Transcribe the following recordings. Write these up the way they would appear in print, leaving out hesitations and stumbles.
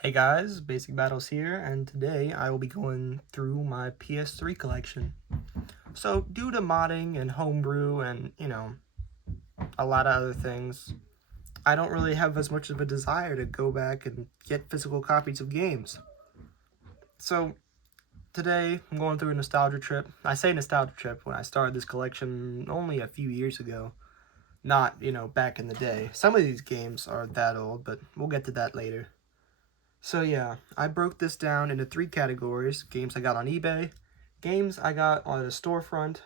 Hey guys, Basic Battles here, and today I will be going through my PS3 collection. So, due to modding and homebrew and, a lot of other things, I don't really have as much of a desire to go back and get physical copies of games. So, today I'm going through a nostalgia trip. I say nostalgia trip when I started this collection only a few years ago, not, back in the day. Some of these games are that old, but we'll get to that later. So yeah, I broke this down into three categories: games I got on eBay, games I got on a storefront,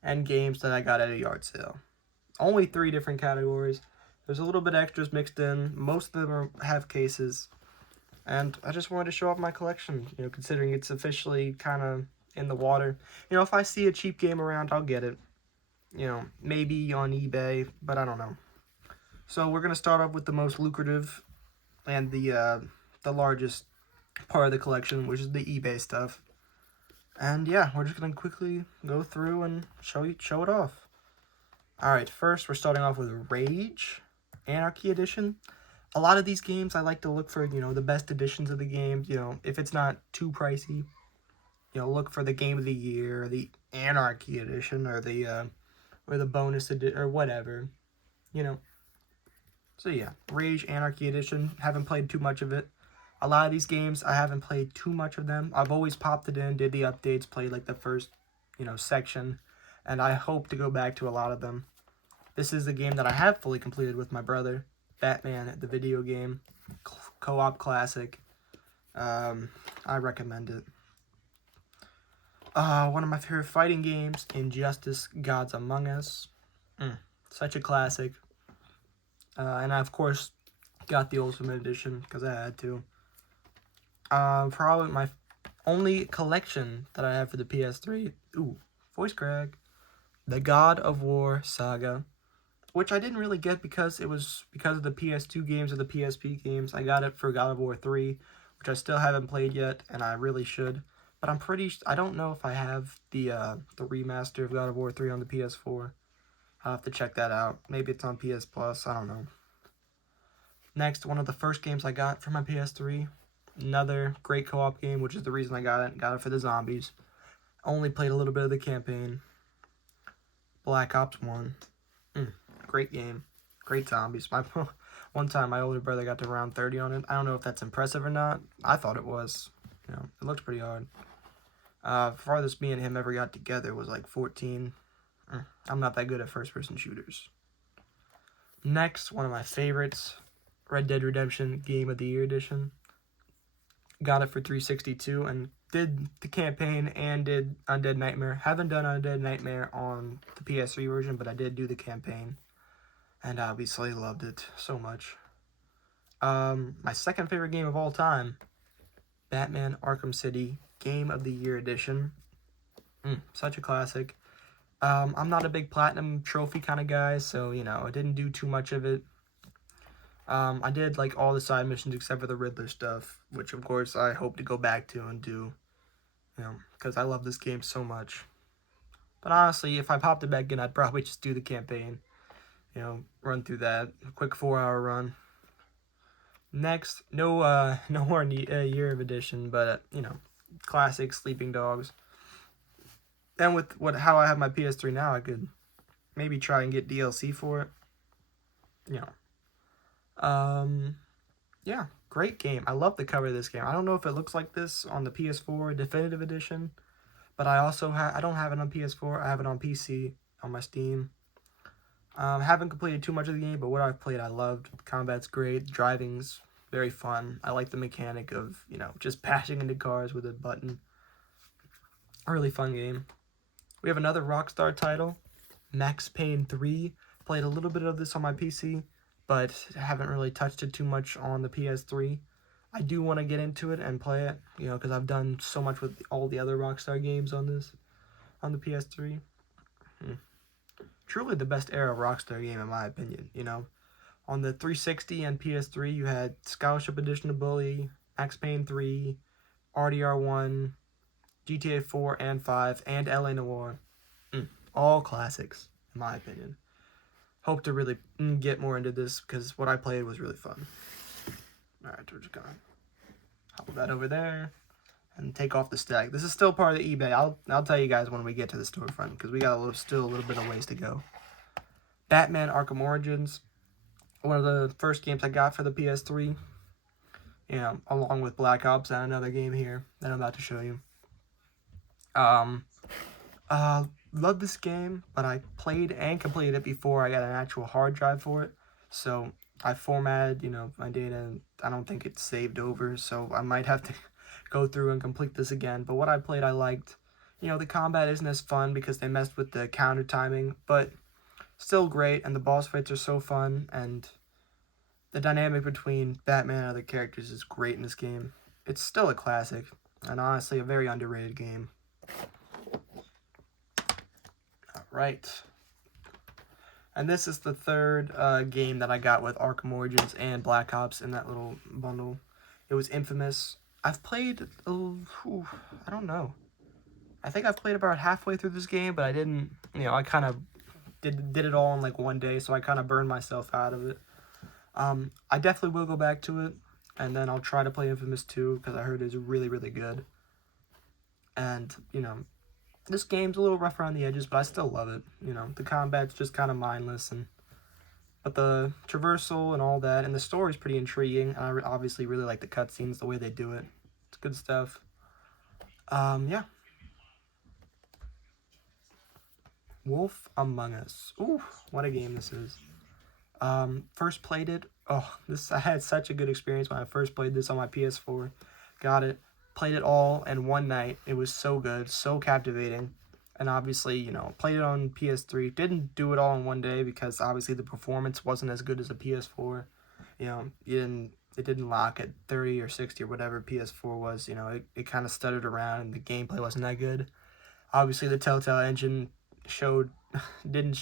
and games that I got at a yard sale. Only three different categories. There's a little bit extras mixed in. Most of them have cases. And I just wanted to show off my collection, considering it's officially kind of in the water. If I see a cheap game around, I'll get it. Maybe on eBay, but I don't know. So we're going to start off with the most lucrative and the largest part of the collection, which is the eBay stuff. And yeah, we're just gonna quickly go through and show it off. Alright, first we're starting off with Rage Anarchy Edition. A lot of these games I like to look for, the best editions of the games, if it's not too pricey, look for the game of the year, or the Anarchy Edition, or the bonus edition, or whatever, you know. So yeah, Rage Anarchy Edition, haven't played too much of it. A lot of these games, I haven't played too much of them. I've always popped it in, did the updates, played like the first, section, and I hope to go back to a lot of them. This is the game that I have fully completed with my brother, Batman, the video game, co-op classic. I recommend it. One of my favorite fighting games, Injustice: Gods Among Us. Such a classic. And I, of course, got the Ultimate Edition because I had to. Probably my only collection that I have for the PS3. Ooh, voice crack. The God of War Saga, which I didn't really get because it was because of the PS2 games or the PSP games. I got it for God of War 3, which I still haven't played yet, and I really should. But I don't know if I have the remaster of God of War 3 on the PS4. I'll have to check that out. Maybe it's on PS Plus. I don't know. Next, one of the first games I got for my PS3. Another great co-op game, which is the reason I got it. Got it for the zombies. Only played a little bit of the campaign. Black Ops 1. Great game. Great zombies. One time, my older brother got to round 30 on it. I don't know if that's impressive or not. I thought it was. It looked pretty hard. Farthest me and him ever got together was like 14. I'm not that good at first-person shooters. Next, one of my favorites, Red Dead Redemption Game of the Year Edition. Got it for 362 and did the campaign and did Undead Nightmare. Haven't done Undead Nightmare on the PS3 version, but I did do the campaign. And obviously loved it so much. My second favorite game of all time, Batman Arkham City Game of the Year Edition. Such a classic. I'm not a big platinum trophy kind of guy, so, I didn't do too much of it. I did like all the side missions except for the Riddler stuff, which of course I hope to go back to and do, because I love this game so much. But honestly, if I popped it back in, I'd probably just do the campaign, run through that, a quick 4-hour run. Next, no more Year of Edition, but classic Sleeping Dogs. Then with how I have my PS3 now, I could maybe try and get DLC for it. Yeah, great game. I love the cover of this game. I don't know if it looks like this on the PS4 Definitive Edition, but I also I don't have it on PS4. I have it on PC on my Steam. Haven't completed too much of the game, but what I've played I loved. The combat's great. The driving's very fun. I like the mechanic of, just bashing into cars with a button. A really fun game. We have another Rockstar title, Max Payne 3. Played a little bit of this on my PC, but haven't really touched it too much on the PS3. I do want to get into it and play it, because I've done so much with all the other Rockstar games on the PS3. Truly the best era of Rockstar game in my opinion, On the 360 and PS3, you had Scholarship Edition of Bully, Max Payne 3, RDR1, GTA 4 and 5, and LA Noire. All classics, in my opinion. Hope to really get more into this because what I played was really fun. Alright, we're just gonna Hold that over there. And take off the stack. This is still part of the eBay. I'll tell you guys when we get to the storefront, because we got still a little bit of ways to go. Batman Arkham Origins. One of the first games I got for the PS3. Along with Black Ops and another game here that I'm about to show you. Love this game, but I played and completed it before I got an actual hard drive for it. So I formatted, my data, and I don't think it's saved over, so I might have to go through and complete this again. But what I played, I liked. The combat isn't as fun because they messed with the counter timing, but still great, and the boss fights are so fun, and the dynamic between Batman and other characters is great in this game. It's still a classic, and honestly a very underrated game. Right. And this is the third game that I got with Arkham Origins and Black Ops in that little bundle. It was Infamous. I've played, I don't know. I think I've played about halfway through this game, but I didn't, I kind of did it all in like one day, so I kind of burned myself out of it. I definitely will go back to it, and then I'll try to play Infamous 2, because I heard it's really, really good. And, this game's a little rough around the edges, but I still love it. The combat's just kind of mindless, but the traversal and all that, and the story's pretty intriguing, and I obviously really like the cutscenes, the way they do it. It's good stuff. Yeah. Wolf Among Us. Ooh, what a game this is. First played it. I had such a good experience when I first played this on my PS4. Got it. Played it all in one night. It was so good, so captivating. And obviously, played it on PS3. Didn't do it all in one day because obviously the performance wasn't as good as a PS4. It didn't lock at 30 or 60 or whatever PS4 was. It kind of stuttered around and the gameplay wasn't that good. Obviously, the Telltale engine didn't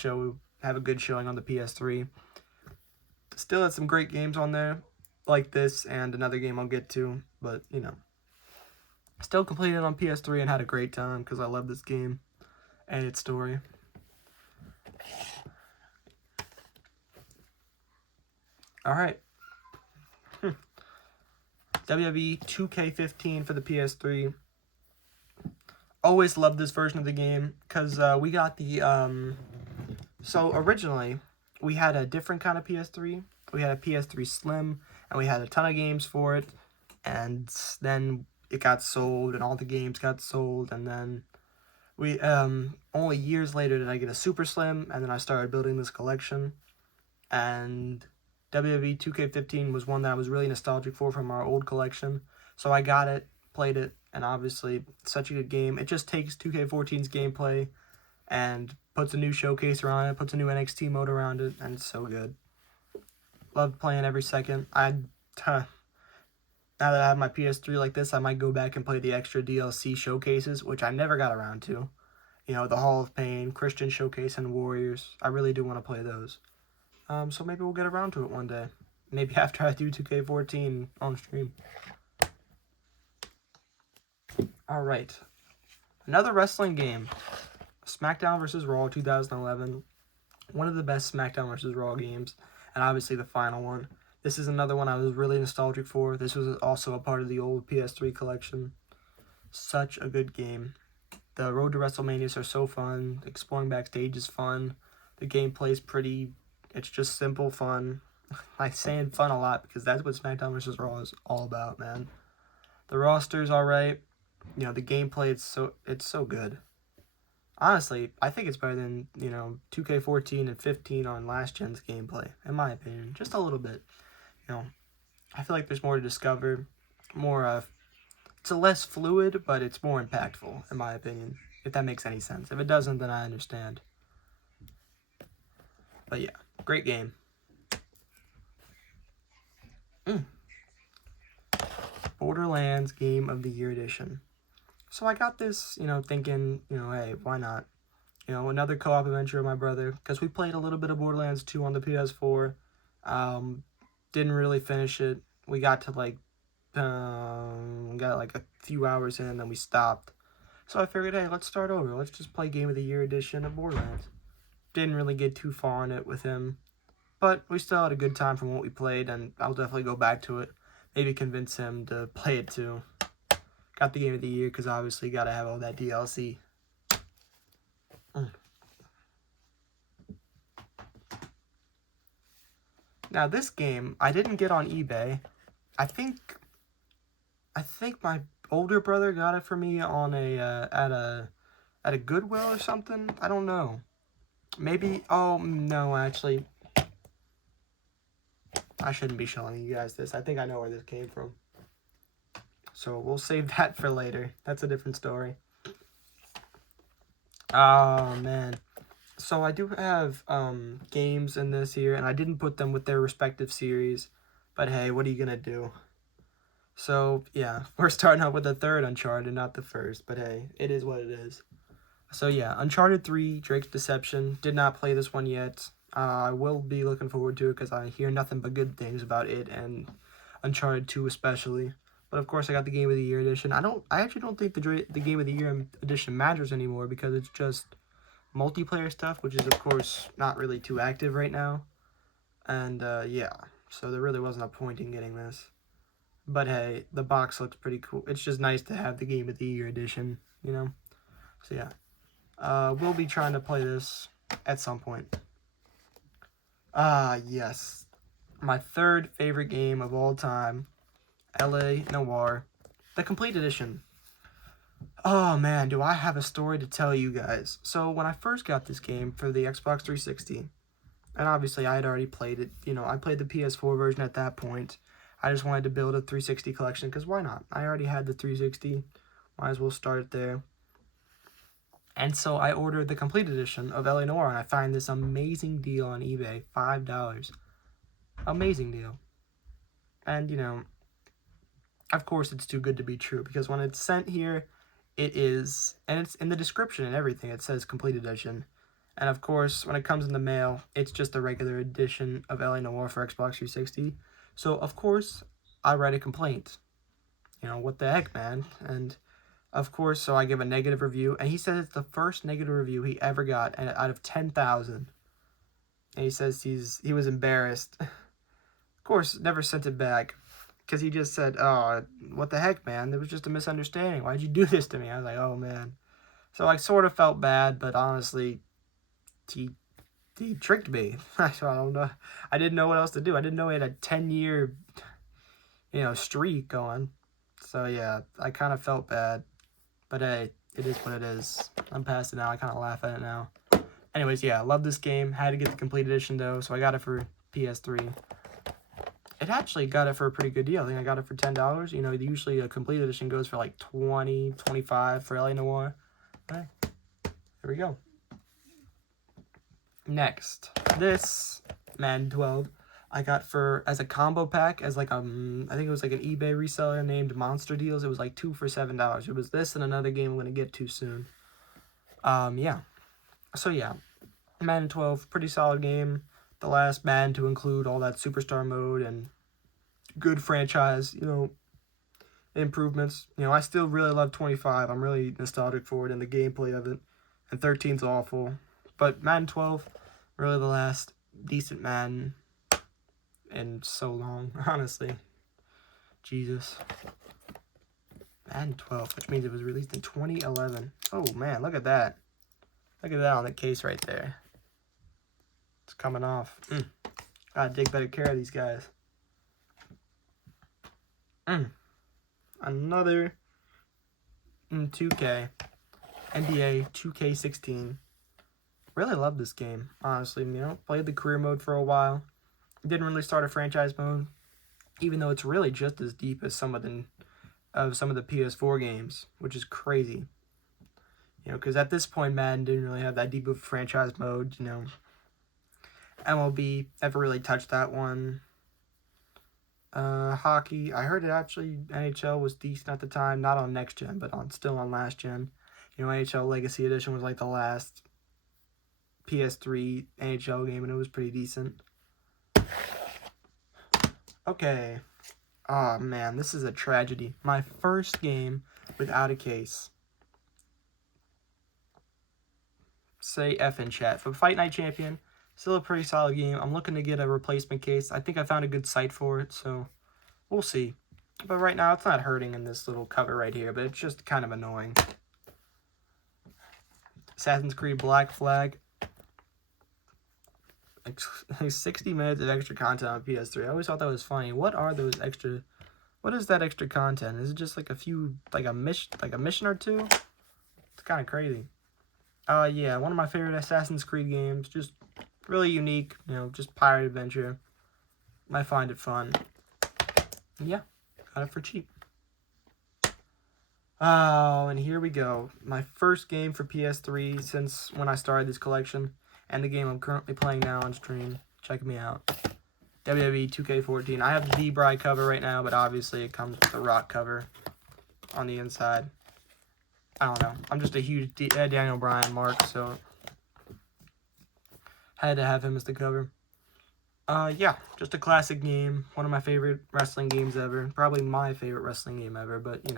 have a good showing on the PS3. Still had some great games on there, like this and another game I'll get to, but, still completed on PS3 and had a great time because I love this game and its story. Alright. WWE 2K15 for the PS3. Always loved this version of the game because we got the... So originally, we had a different kind of PS3. We had a PS3 Slim, and we had a ton of games for it. And then it got sold, and all the games got sold. And then we only years later did I get a Super Slim, and then I started building this collection. And WWE 2K15 was one that I was really nostalgic for from our old collection. So I got it, played it, and obviously such a good game. It just takes 2K14's gameplay and puts a new showcase around it, puts a new NXT mode around it, and it's so good. Loved playing every second. Now that I have my PS3 like this, I might go back and play the extra DLC showcases, which I never got around to. The Hall of Pain, Christian Showcase, and Warriors. I really do want to play those. So maybe we'll get around to it one day. Maybe after I do 2K14 on stream. Alright. Another wrestling game. SmackDown vs. Raw 2011. One of the best SmackDown vs. Raw games. And obviously the final one. This is another one I was really nostalgic for. This was also a part of the old PS3 collection. Such a good game. The Road to WrestleManias are so fun. Exploring backstage is fun. The gameplay is pretty... It's just simple fun. I saying fun a lot because that's what SmackDown vs. Raw is all about, man. The roster's alright. The gameplay, it's so good. Honestly, I think it's better than, 2K14 and 15 on last gen's gameplay, in my opinion. Just a little bit. I feel like there's more to discover. It's less fluid, but it's more impactful, in my opinion. If that makes any sense. If it doesn't, then I understand. But yeah, great game. Borderlands Game of the Year Edition. So I got this, thinking, hey, why not? Another co-op adventure with my brother. Because we played a little bit of Borderlands 2 on the PS4. Didn't really finish it. We got to a few hours in, then we stopped. So I figured, hey, let's start over. Let's just play Game of the Year edition of Borderlands. Didn't really get too far in it with him. But we still had a good time from what we played, and I'll definitely go back to it. maybe convince him to play it too. Got the game of the year because obviously got to have all that DLC. Now this game I didn't get on eBay. I think my older brother got it for me on a at a Goodwill or something. I don't know. Maybe. Oh no, actually, I shouldn't be showing you guys this. I think I know where this came from. So we'll save that for later. That's a different story. Oh man. So I do have games in this here, and I didn't put them with their respective series. But hey, what are you gonna do? So yeah, we're starting out with the third Uncharted, not the first. But hey, it is what it is. So yeah, Uncharted 3, Drake's Deception. Did not play this one yet. I will be looking forward to it because I hear nothing but good things about it and Uncharted 2 especially. But of course, I got the Game of the Year edition. I actually don't think the Game of the Year edition matters anymore because it's just multiplayer stuff, which is of course not really too active right now. And yeah, so there really wasn't a point in getting this. But hey, the box looks pretty cool. It's just nice to have the Game of the Year edition, you know? So yeah, we'll be trying to play this at some point. Yes. My third favorite game of all time, LA Noire, the complete edition. Oh man, do I have a story to tell you guys. So when I first got this game for the Xbox 360, and obviously I had already played it, you know, I played the PS4 version at that point. I just wanted to build a 360 collection, because why not? I already had the 360, might as well start it there. And so I ordered the complete edition of LA Noire, and I find this amazing deal on eBay, $5. Amazing deal. And, you know, of course it's too good to be true, because when it's sent here, it is, and it's in the description and everything, it says complete edition. And of course, when it comes in the mail, it's just a regular edition of LA Noire for Xbox 360. So, of course, I write a complaint. You know, what the heck, man? And of course, so I give a negative review, and he says it's the first negative review he ever got, and out of 10,000. And he says he was embarrassed. Of course, never sent it back, because he just said, "Oh, what the heck, man? There was just a misunderstanding. Why'd you do this to me?" I was like, "Oh man." So I sort of felt bad, but honestly, he tricked me. I don't know. I didn't know what else to do. I didn't know he had a 10-year, you know, streak going. So yeah, I kind of felt bad. But hey, it is what it is. I'm past it now. I kind of laugh at it now. Anyways, yeah, I love this game. Had to get the complete edition, though, so I got it for PS3. It actually got it for a pretty good deal. I think I got it for $10. You know, usually a complete edition goes for like $20, $25 for LA Noire. All right, there we go. Next, this Madden 12 I got as a combo pack, as like I think it was like an eBay reseller named Monster Deals. It was like 2 for $7. It was this and another game I'm gonna get to soon. Yeah. So yeah, Madden 12, pretty solid game. The last Madden to include all that superstar mode and good franchise, you know, improvements. You know, I still really love 25. I'm really nostalgic for it and the gameplay of it. And 13's awful. But Madden 12, really the last decent Madden in so long, honestly. Jesus. Madden 12, which means it was released in 2011. Oh, man, look at that. Look at that on the case right there. It's coming off. Gotta take better care of these guys. Another 2K. NBA 2K16. Really love this game, honestly. You know, played the career mode for a while. Didn't really start a franchise mode, even though it's really just as deep as some of the PS4 games, which is crazy. You know, because at this point, Madden didn't really have that deep of a franchise mode. You know, MLB never really touched that one. Hockey, I heard it actually, NHL was decent at the time, not on next gen, but still on last gen. You know, NHL Legacy Edition was like the last PS3 NHL game, and it was pretty decent. Okay. Oh man, this is a tragedy. My first game without a case. Say F in chat. For Fight Night Champion, still a pretty solid game. I'm looking to get a replacement case. I think I found a good site for it, so we'll see. But right now, it's not hurting in this little cover right here, but it's just kind of annoying. Assassin's Creed Black Flag. 60 minutes of extra content on PS3. I always thought that was funny. What are those extra... What is that extra content? Is it just like a few... Like a mission or two? It's kind of crazy. Yeah, one of my favorite Assassin's Creed games. Just really unique. You know, just pirate adventure. I find it fun. Yeah, got it for cheap. Oh, and here we go. My first game for PS3 since when I started this collection. And the game I'm currently playing now on stream. Check me out. WWE 2K14. I have the D-Bry cover right now, but obviously it comes with the Rock cover on the inside. I don't know. I'm just a huge Daniel Bryan mark, so had to have him as the cover. Yeah, just a classic game. One of my favorite wrestling games ever. Probably my favorite wrestling game ever, but, you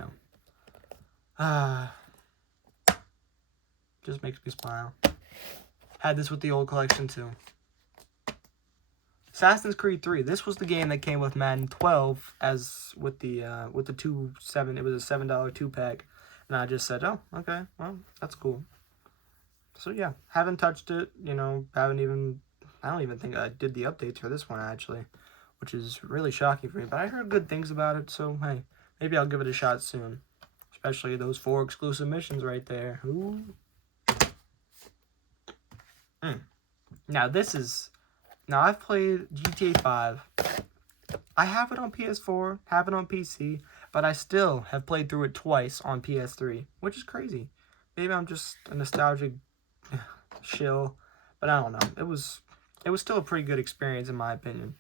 know. Just makes me smile. Had this with the old collection, too. Assassin's Creed 3. This was the game that came with Madden 12 as with the 2-7. It was a $7 2-pack. And I just said, oh, okay, well, that's cool. So, yeah, haven't touched it, you know, I don't even think I did the updates for this one, actually, which is really shocking for me. But I heard good things about it, so, hey, maybe I'll give it a shot soon. Especially those 4 exclusive missions right there. Ooh. Now, I've played GTA 5. I have it on PS4, have it on PC, but I still have played through it twice on PS3, which is crazy. Maybe I'm just a nostalgic shill, but I don't know. It was still a pretty good experience in my opinion.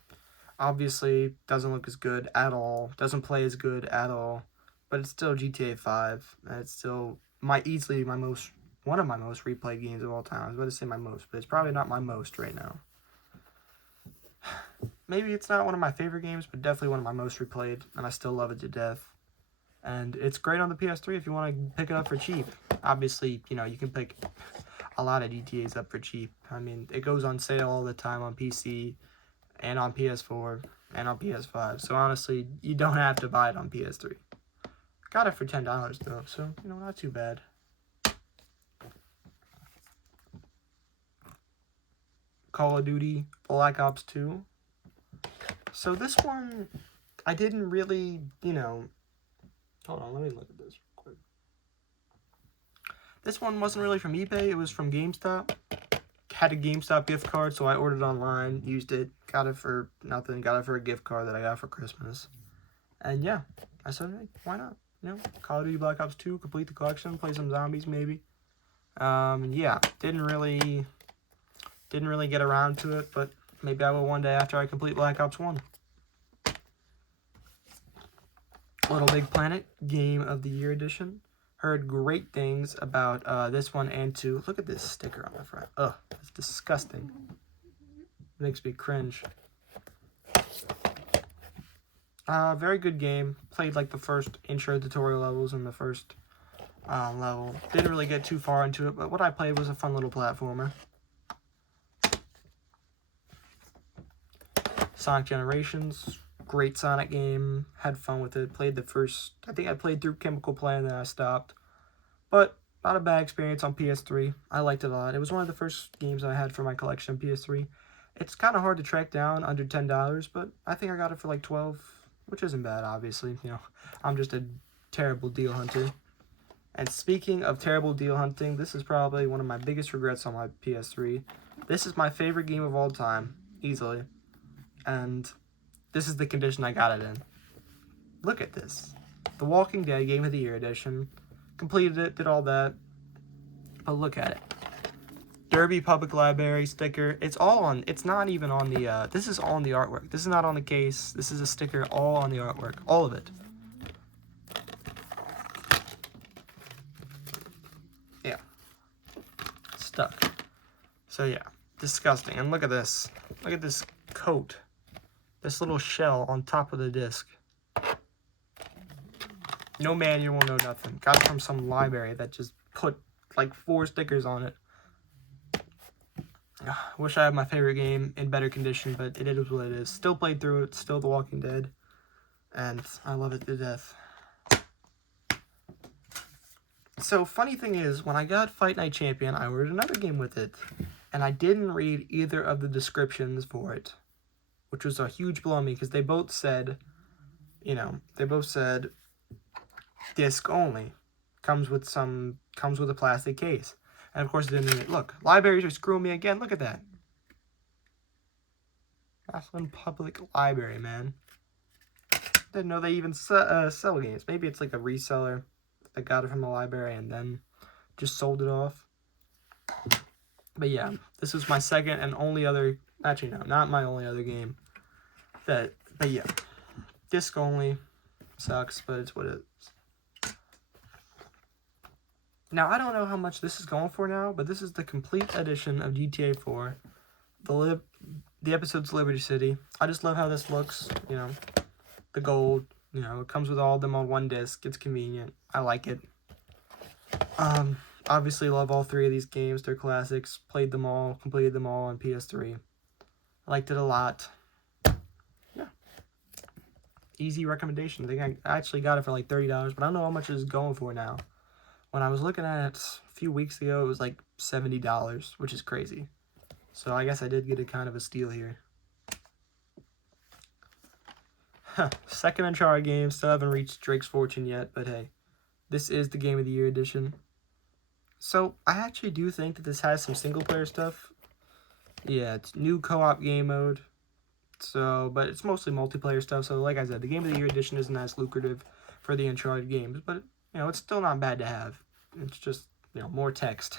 Obviously, doesn't look as good at all, doesn't play as good at all, but it's still GTA 5, and it's still one of my most replayed games of all time. I was about to say my most, but it's probably not my most right now. Maybe it's not one of my favorite games, but definitely one of my most replayed, and I still love it to death. And it's great on the PS3 if you want to pick it up for cheap. Obviously, you know, you can pick a lot of GTAs up for cheap. I mean, it goes on sale all the time on PC, and on PS4, and on PS5. So honestly, you don't have to buy it on PS3. Got it for $10 though, so, you know, not too bad. Call of Duty Black Ops 2. So this one, I didn't really, you know... Hold on, let me look at this real quick. This one wasn't really from eBay, it was from GameStop. Had a GameStop gift card, so I ordered online, used it, got it for nothing, got it for a gift card that I got for Christmas. And yeah, I said, hey, why not? You know, Call of Duty Black Ops 2, complete the collection, play some zombies maybe. Yeah, didn't really get around to it, but maybe I will one day after I complete Black Ops 1. Little Big Planet, Game of the Year Edition. Heard great things about this one and 2. Look at this sticker on the front. Ugh, it's disgusting. Makes me cringe. Very good game. Played like the first intro tutorial levels and the first level. Didn't really get too far into it, but what I played was a fun little platformer. Sonic Generations, great Sonic game. Had fun with it. Played the first, I think I played through Chemical Plant and then I stopped. But not a bad experience on PS3. I liked it a lot. It was one of the first games I had for my collection on PS3. It's kind of hard to track down under $10, but I think I got it for like $12, which isn't bad, obviously. You know, I'm just a terrible deal hunter. And speaking of terrible deal hunting, this is probably one of my biggest regrets on my PS3. This is my favorite game of all time, easily. And this is the condition I got it in. Look at this. The Walking Dead Game of the Year Edition. Completed it, did all that. But look at it. Derby Public Library sticker. It's not even on the, this is all on the artwork. This is not on the case. This is a sticker all on the artwork. All of it. Yeah. Stuck. So yeah, disgusting. And look at this. Look at this coat. This little shell on top of the disc. No manual, no nothing. Got it from some library that just put like 4 stickers on it. Wish I had my favorite game in better condition, but it is what it is. Still played through it. Still The Walking Dead. and I love it to death. So, funny thing is, when I got Fight Night Champion, I ordered another game with it, and I didn't read either of the descriptions for it, which was a huge blow on me, because they both said, disc only, comes with a plastic case, and of course it didn't. Look, libraries are screwing me again. Look at that, Massillon Public Library, man. Didn't know they even sell games. Maybe it's like a reseller that got it from a library and then just sold it off. But yeah, this was my second and only other, actually no, not my only other game. But yeah, disc only sucks, but it's what it is. Now, I don't know how much this is going for now, but this is the complete edition of GTA 4. The episode's Liberty City. I just love how this looks, the gold, it comes with all of them on one disc. It's convenient. I like it. Obviously love all three of these games. They're classics. Played them all, completed them all on PS3. Liked it a lot. Yeah. Easy recommendation. I think I actually got it for like $30, but I don't know how much it is going for now. When I was looking at it a few weeks ago, it was like $70, which is crazy. So I guess I did get a kind of a steal here. Second Uncharted game. Still haven't reached Drake's Fortune yet, but hey. This is the Game of the Year edition. So, I actually do think that this has some single-player stuff. Yeah, it's new co-op game mode. So, but it's mostly multiplayer stuff. So, like I said, the Game of the Year edition isn't as lucrative for the Uncharted games. But, it's still not bad to have. It's just, more text.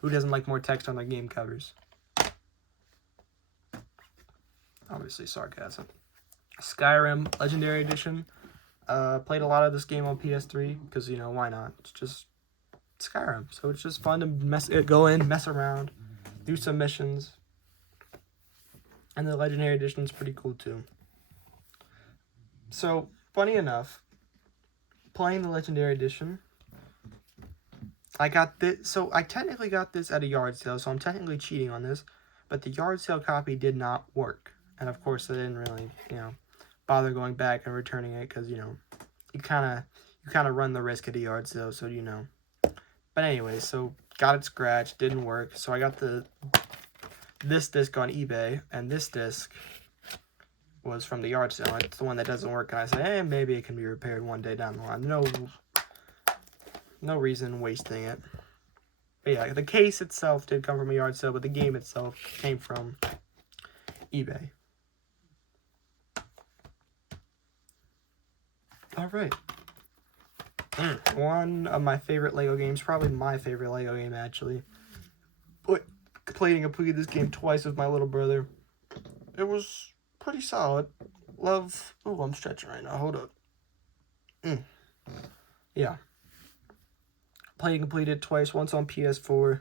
Who doesn't like more text on their game covers? Obviously, sarcasm. Skyrim Legendary Edition. Played a lot of this game on PS3 because, why not? It's just Skyrim. So it's just fun to go in, mess around, do some missions. And the Legendary Edition is pretty cool too. So, funny enough, playing the Legendary Edition, I got this. So I technically got this at a yard sale, so I'm technically cheating on this. But the yard sale copy did not work. And of course, I didn't really, bother going back and returning it because, you kind of run the risk at a yard sale, so But anyway, so got it scratched, didn't work. So I got this disc on eBay, and this disc was from the yard sale. It's the one that doesn't work, and I said, hey, maybe it can be repaired one day down the line. No reason wasting it. But yeah, the case itself did come from a yard sale, but the game itself came from eBay. Alright. One of my favorite LEGO games, probably my favorite LEGO game actually. But played and completed this game twice with my little brother. It was pretty solid. Love. Oh, I'm stretching right now. Hold up. Yeah. Played and completed twice. Once on PS4.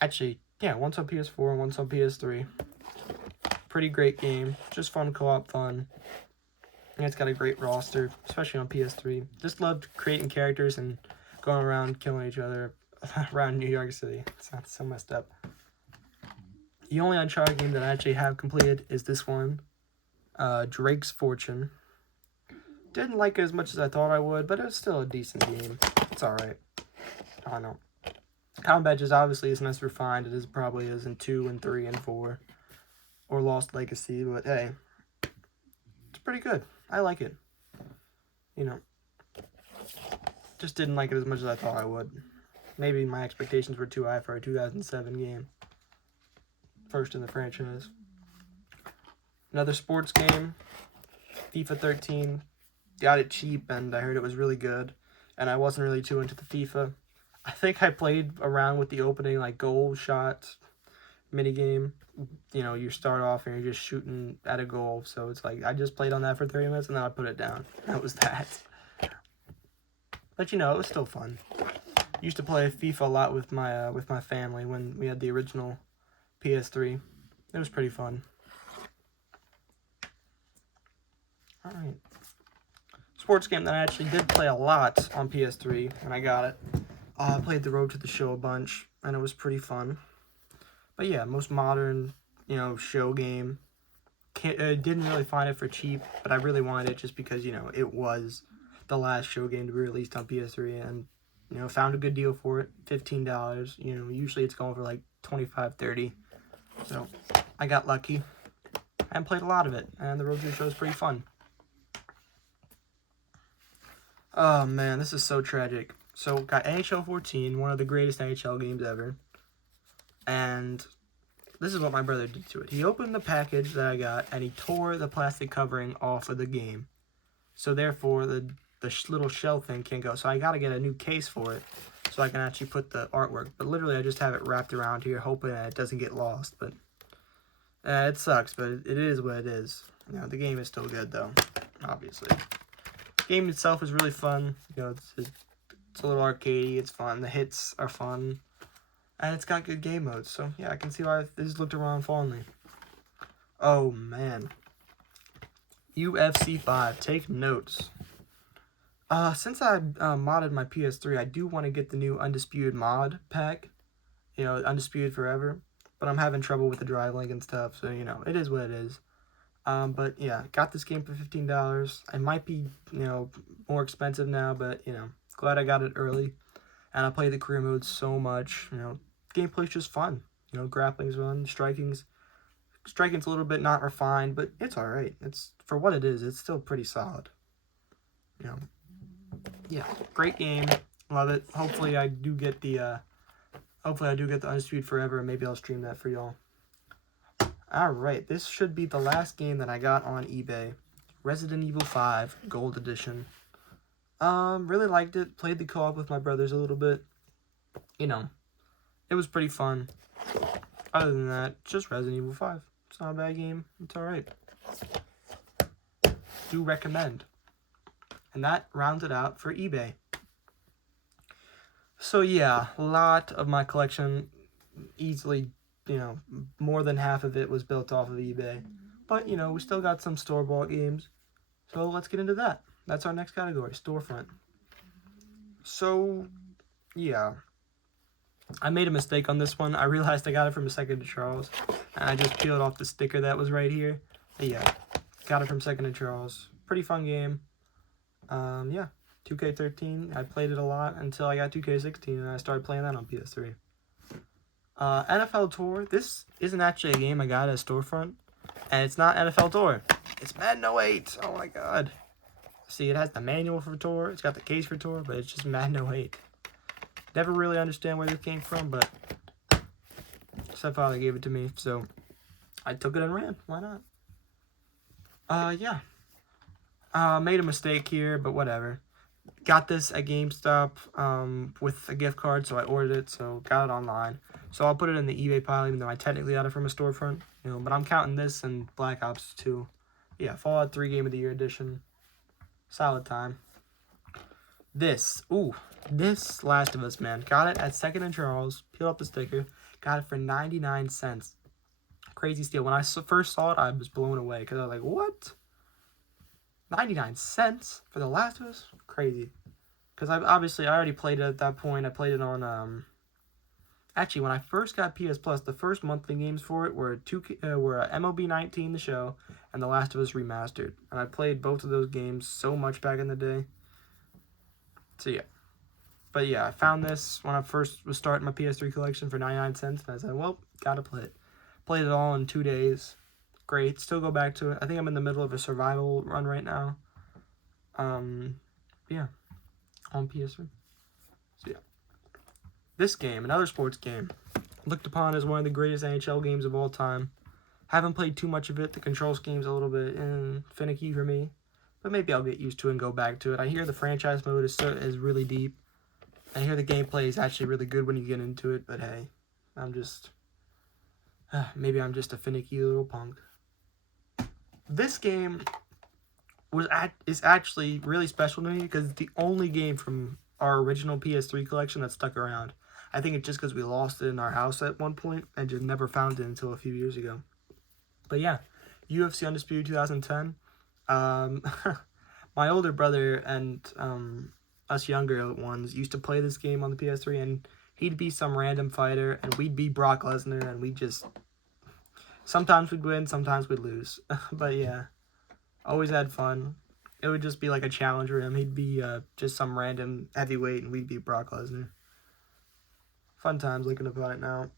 Actually, yeah, once on PS4 and once on PS3. Pretty great game. Just fun co-op fun. And it's got a great roster, especially on PS3. Just loved creating characters and going around killing each other around New York City. It sounds so messed up. The only Uncharted game that I actually have completed is this one, Drake's Fortune. Didn't like it as much as I thought I would, but it was still a decent game. It's alright. I don't know. Combat just obviously isn't as refined as it probably is in 2 and 3 and 4. Or Lost Legacy, but hey. It's pretty good. I like it. Just didn't like it as much as I thought I would. Maybe my expectations were too high for a 2007 game. First in the franchise. Another sports game. FIFA 13. Got it cheap, and I heard it was really good. And I wasn't really too into the FIFA. I think I played around with the opening, goal shot minigame. You start off and you're just shooting at a goal. So it's I just played on that for 30 minutes and then I put it down. That was that. But it was still fun. Used to play FIFA a lot with my family when we had the original PS3. It was pretty fun. Alright. Sports game that I actually did play a lot on PS3 when I got it. I played The Road to the Show a bunch, and it was pretty fun. But yeah, most modern, show game. didn't really find it for cheap, but I really wanted it just because, you know, it was the last show game to be released on PS3, and, you know, found a good deal for it, $15. You know, usually it's going for like 25, 30. So I got lucky and played a lot of it, and the Road to the Show is pretty fun. Oh man, this is so tragic. So got NHL 14, one of the greatest NHL games ever, and this is what my brother did to it. He opened the package that I got, and he tore the plastic covering off of the game. So therefore, the little shell thing can't go. So I got to get a new case for it so I can actually put the artwork. But literally, I just have it wrapped around here, hoping that it doesn't get lost. But it sucks, but it is what it is. You know, the game is still good, though, obviously. The game itself is really fun. You know, it's a little arcadey. It's fun. The hits are fun. And it's got good game modes. So, yeah, I can see why this looked around fondly. Oh, man. UFC 5. Take notes. Since I modded my PS3, I do want to get the new Undisputed mod pack. You know, Undisputed Forever. But I'm having trouble with the drive link and stuff. So, you know, it is what it is. But, yeah, got this game for $15. It might be, you know, more expensive now. But, you know, glad I got it early. And I play the career mode so much. You know, gameplay's just fun. You know, grappling's fun. Striking's a little bit not refined, but it's alright. It's, for what it is, it's still pretty solid. You know, yeah, great game. Love it. Hopefully I do get the Undisputed Forever, and maybe I'll stream that for y'all. Alright, this should be the last game that I got on eBay. Resident Evil 5 Gold Edition. Really liked it. Played the co-op with my brothers a little bit. You know, it was pretty fun. Other than that, just Resident Evil 5. It's not a bad game. It's alright. Do recommend. And that rounds it out for eBay. So yeah, a lot of my collection, easily, you know, more than half of it was built off of eBay. But, you know, we still got some store-bought games. So let's get into that. That's our next category, storefront. So, yeah. I made a mistake on this one. I realized I got it from a Second to Charles. And I just peeled off the sticker that was right here. But yeah, got it from Second to Charles. Pretty fun game. Yeah, 2K13. I played it a lot until I got 2K16 and I started playing that on PS3. NFL Tour. This isn't actually a game I got at a storefront. And it's not NFL Tour. It's Madden 08. Oh my god. See, it has the manual for Tour. It's got the case for Tour, but it's just Madden 08. Never really understand where this came from, but stepfather gave it to me, so I took it and ran. Why not? Yeah. Made a mistake here, but whatever. Got this at GameStop with a gift card, so I ordered it, so got it online. So I'll put it in the eBay pile, even though I technically got it from a storefront. You know, but I'm counting this and Black Ops 2. Yeah, Fallout 3 Game of the Year edition. Solid time. This Last of Us, man. Got it at Second and Charles. Peeled up the sticker. Got it for 99 cents. Crazy steal. When I first saw it, I was blown away. Because I was like, what? 99 cents for The Last of Us? Crazy. Because I already played it at that point. I played it on, actually, when I first got PS Plus, the first monthly games for it were MLB 19, the show, and The Last of Us Remastered. And I played both of those games so much back in the day. So, yeah. But, yeah, I found this when I first was starting my PS3 collection for 99 cents. And I said, well, gotta play it. Played it all in 2 days. Great. Still go back to it. I think I'm in the middle of a survival run right now. Yeah. On PS3. So, yeah. This game, another sports game, looked upon as one of the greatest NHL games of all time. Haven't played too much of it. The control scheme's a little bit finicky for me. But maybe I'll get used to it and go back to it. I hear the franchise mode is really deep. I hear the gameplay is actually really good when you get into it. But hey, maybe I'm just a finicky little punk. This game is actually really special to me because it's the only game from our original PS3 collection that stuck around. I think it's just because we lost it in our house at one point and just never found it until a few years ago. But yeah, UFC Undisputed 2010. My older brother and us younger ones used to play this game on the PS3, and he'd be some random fighter, and we'd be Brock Lesnar, and we'd just Sometimes we'd win, sometimes we'd lose. But yeah, always had fun. It would just be like a challenge for him. He'd be just some random heavyweight, and we'd beat Brock Lesnar. Fun times looking upon it now.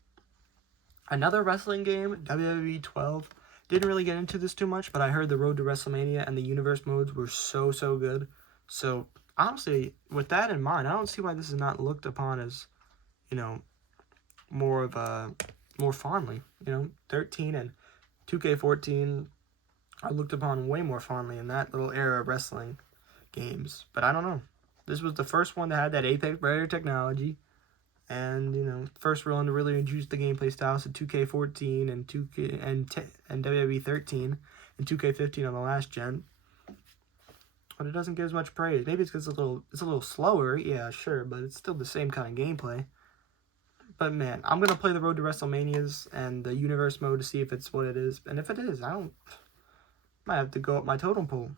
Another wrestling game, WWE 12. Didn't really get into this too much, but I heard the Road to WrestleMania and the Universe modes were so good. So honestly, with that in mind, I don't see why this is not looked upon as, you know, more fondly. 13 and 2K14 are looked upon way more fondly in that little era of wrestling games. But I don't know. This was the first one that had that Apex Predator technology. And first one to really introduce the gameplay styles to 2K14 and 2K and WWE 13 and 2K15 on the last gen. But it doesn't get as much praise. Maybe it's because it's a little slower, yeah, sure, but it's still the same kind of gameplay. But man, I'm gonna play the Road to WrestleManias and the Universe mode to see if it's what it is. And if it is, might have to go up my totem pole.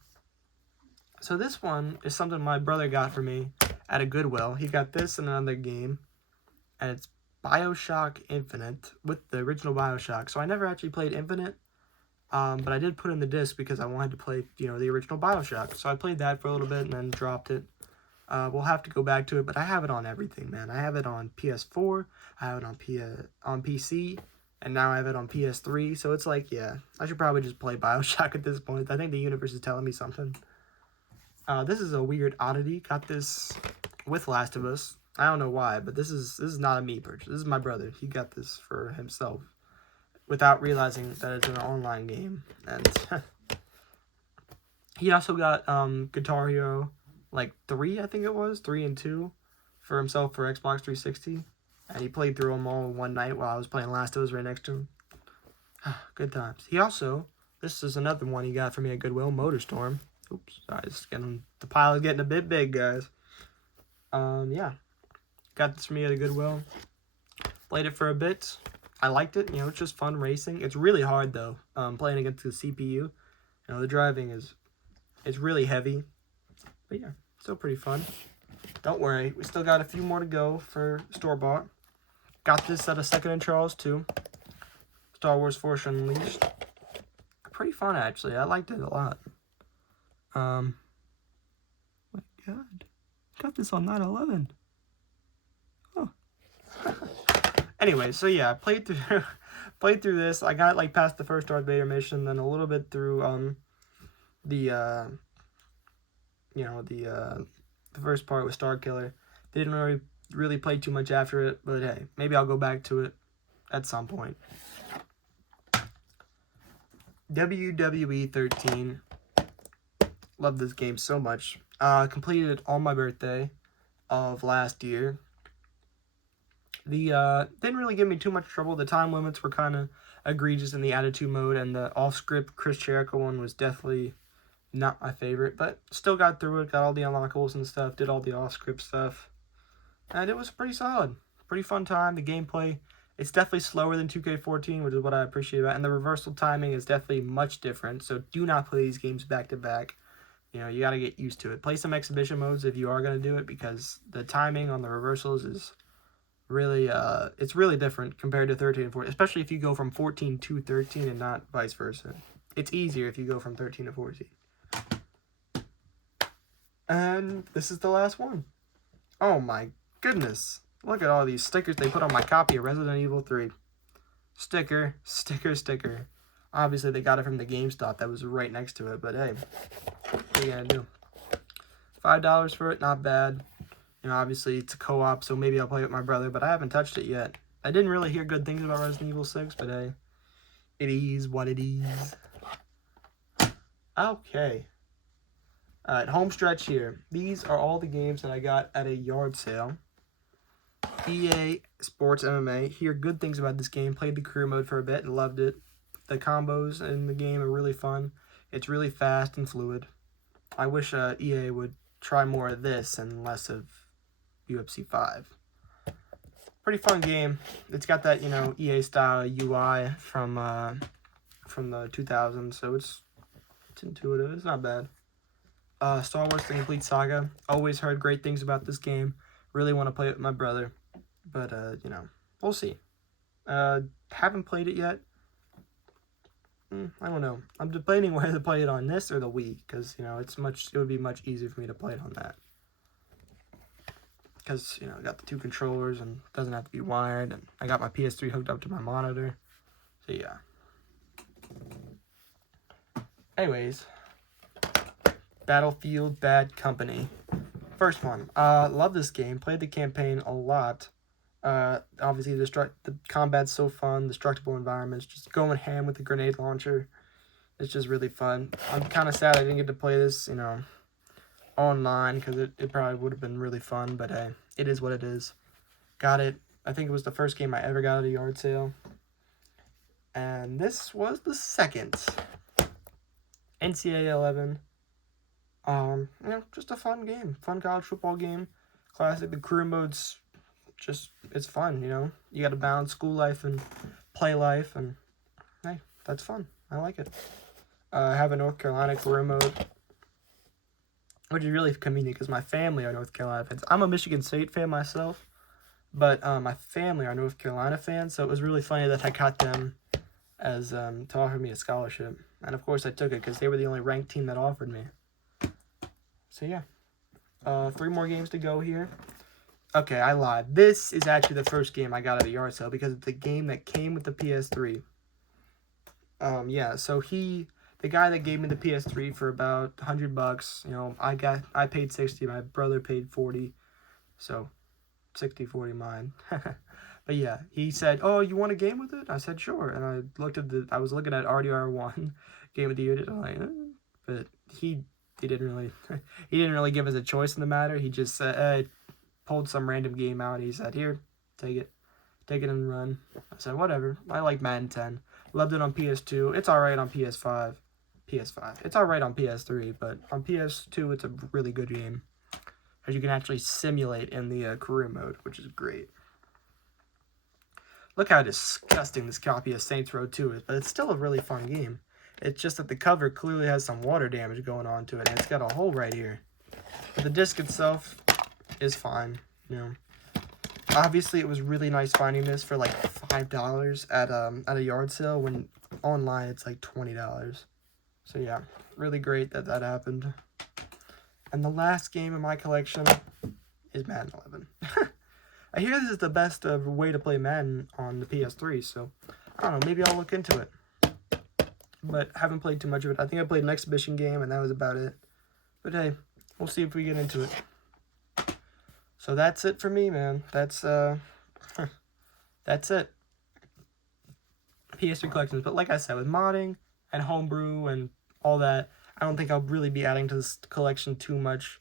So this one is something my brother got for me at a Goodwill. He got this and another game. And it's BioShock Infinite with the original BioShock. So I never actually played Infinite, but I did put in the disc because I wanted to play, the original BioShock. So I played that for a little bit and then dropped it. We'll have to go back to it, but I have it on everything, man. I have it on PS4, I have it on PC, and now I have it on PS3. So it's like, yeah, I should probably just play BioShock at this point. I think the universe is telling me something. This is a weird oddity. Got this with Last of Us. I don't know why, but this is not a me purchase. This is my brother. He got this for himself without realizing that it's an online game. And he also got Guitar Hero, like 3, I think it was, 3 and 2, for himself for Xbox 360. And he played through them all one night while I was playing Last of Us right next to him. Good times. He also, this is another one he got for me at Goodwill, MotorStorm. Oops, sorry, the pile is getting a bit big, guys. Yeah. Got this for me at a Goodwill. Played it for a bit. I liked it. It's just fun racing. It's really hard, though, playing against the CPU. The driving it's really heavy. But, yeah, still pretty fun. Don't worry. We still got a few more to go for store-bought. Got this at a Second and Charles, too. Star Wars Force Unleashed. Pretty fun, actually. I liked it a lot. My God. Got this on 9/11. Anyway, so yeah, played through this. I got past the first Darth Vader mission, then a little bit through the first part with Starkiller. Didn't really play too much after it, but hey, maybe I'll go back to it at some point. WWE 13. Love this game so much. Completed it on my birthday of last year. Didn't really give me too much trouble. The time limits were kind of egregious in the Attitude mode, and the off-script Chris Jericho one was definitely not my favorite, but still got through it, got all the unlockables and stuff, did all the off-script stuff, and it was pretty solid. Pretty fun time. The gameplay, it's definitely slower than 2K14, which is what I appreciate about it, and the reversal timing is definitely much different, so do not play these games back-to-back. You got to get used to it. Play some exhibition modes if you are going to do it, because the timing on the reversals is really, it's really different compared to 13 and 14, especially if you go from 14 to 13 and not vice versa. It's easier if you go from 13 to 14. And this is the last one. Oh my goodness. Look at all these stickers they put on my copy of Resident Evil 3. Sticker, sticker, sticker. Obviously, they got it from the GameStop that was right next to it, but hey, what are you gonna do? $5 for it, not bad. Obviously, it's a co-op, so maybe I'll play with my brother, but I haven't touched it yet. I didn't really hear good things about Resident Evil 6, but hey, it is what it is. Okay. Alright, home stretch here. These are all the games that I got at a yard sale. EA Sports MMA. Hear good things about this game. Played the career mode for a bit and loved it. The combos in the game are really fun. It's really fast and fluid. I wish EA would try more of this and less of UFC 5. Pretty fun game. It's got that, EA style UI from the 2000s, so it's intuitive. It's not bad. Star Wars The Complete Saga. Always heard great things about this game. Really want to play it with my brother, but we'll see. Haven't played it yet. I don't know. I'm debating whether to play it on this or the Wii, because, you know, it would be much easier for me to play it on that. Because, you know, I got the 2 controllers and it doesn't have to be wired, and I got my PS3 hooked up to my monitor. So, yeah. Anyways, Battlefield Bad Company. First one. Love this game. Played the campaign a lot. Obviously, the combat's so fun. Destructible environments. Just going ham with the grenade launcher. It's just really fun. I'm kind of sad I didn't get to play this, you know, online, because it probably would have been really fun. But hey, it is what it is. Got it. I think it was the first game I ever got at a yard sale. And this was the second. NCAA 11. You know, just a fun game. Fun college football game. Classic. The career mode's just, it's fun, you know. You got to balance school life and play life, and hey, that's fun. I like it. I have a North Carolina career mode, which is really convenient because my family are North Carolina fans. I'm a Michigan State fan myself, but my family are North Carolina fans, so it was really funny that I got them as to offer me a scholarship. And of course I took it because they were the only ranked team that offered me. So yeah. 3 more games to go here. Okay, I lied. This is actually the first game I got at a yard sale because it's the game that came with the PS3. Yeah, so the guy that gave me the PS3 for about $100, you know, I paid 60, my brother paid 40. So 60-40 mine. But yeah, he said, "Oh, you want a game with it?" I said, "Sure." And I was looking at RDR1 Game of the Year, but he didn't really give us a choice in the matter. He just pulled some random game out. He said, "Here, take it and run." I said, "Whatever." I like Madden 10. Loved it on PS2. It's all right on PS5. It's all right on PS3, but on PS2, it's a really good game, because you can actually simulate in the career mode, which is great. Look how disgusting this copy of Saints Row 2 is, but it's still a really fun game. It's just that the cover clearly has some water damage going on to it, and it's got a hole right here. But the disc itself is fine, you know. Obviously, it was really nice finding this for like $5 at a yard sale, when online it's like $20. So yeah, really great that happened. And the last game in my collection is Madden 11. I hear this is the best way to play Madden on the PS3, so I don't know, maybe I'll look into it. But haven't played too much of it. I think I played an exhibition game, and that was about it. But hey, we'll see if we get into it. So that's it for me, man. That's that's it. PS3 collections. But like I said, with modding and homebrew and all that, I don't think I'll really be adding to this collection too much.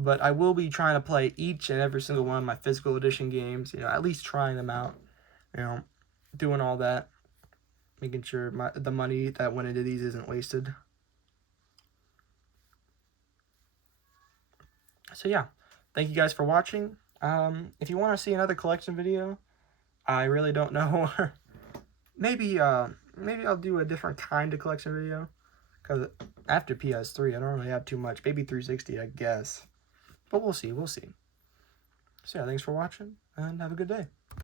But I will be trying to play each and every single one of my physical edition games, you know, at least trying them out, you know, doing all that, making sure the money that went into these isn't wasted. So yeah, thank you guys for watching. If you want to see another collection video, I really don't know. maybe I'll do a different kind of collection video, because after PS3, I don't really have too much. Maybe 360, I guess. But we'll see. So yeah, thanks for watching, and have a good day.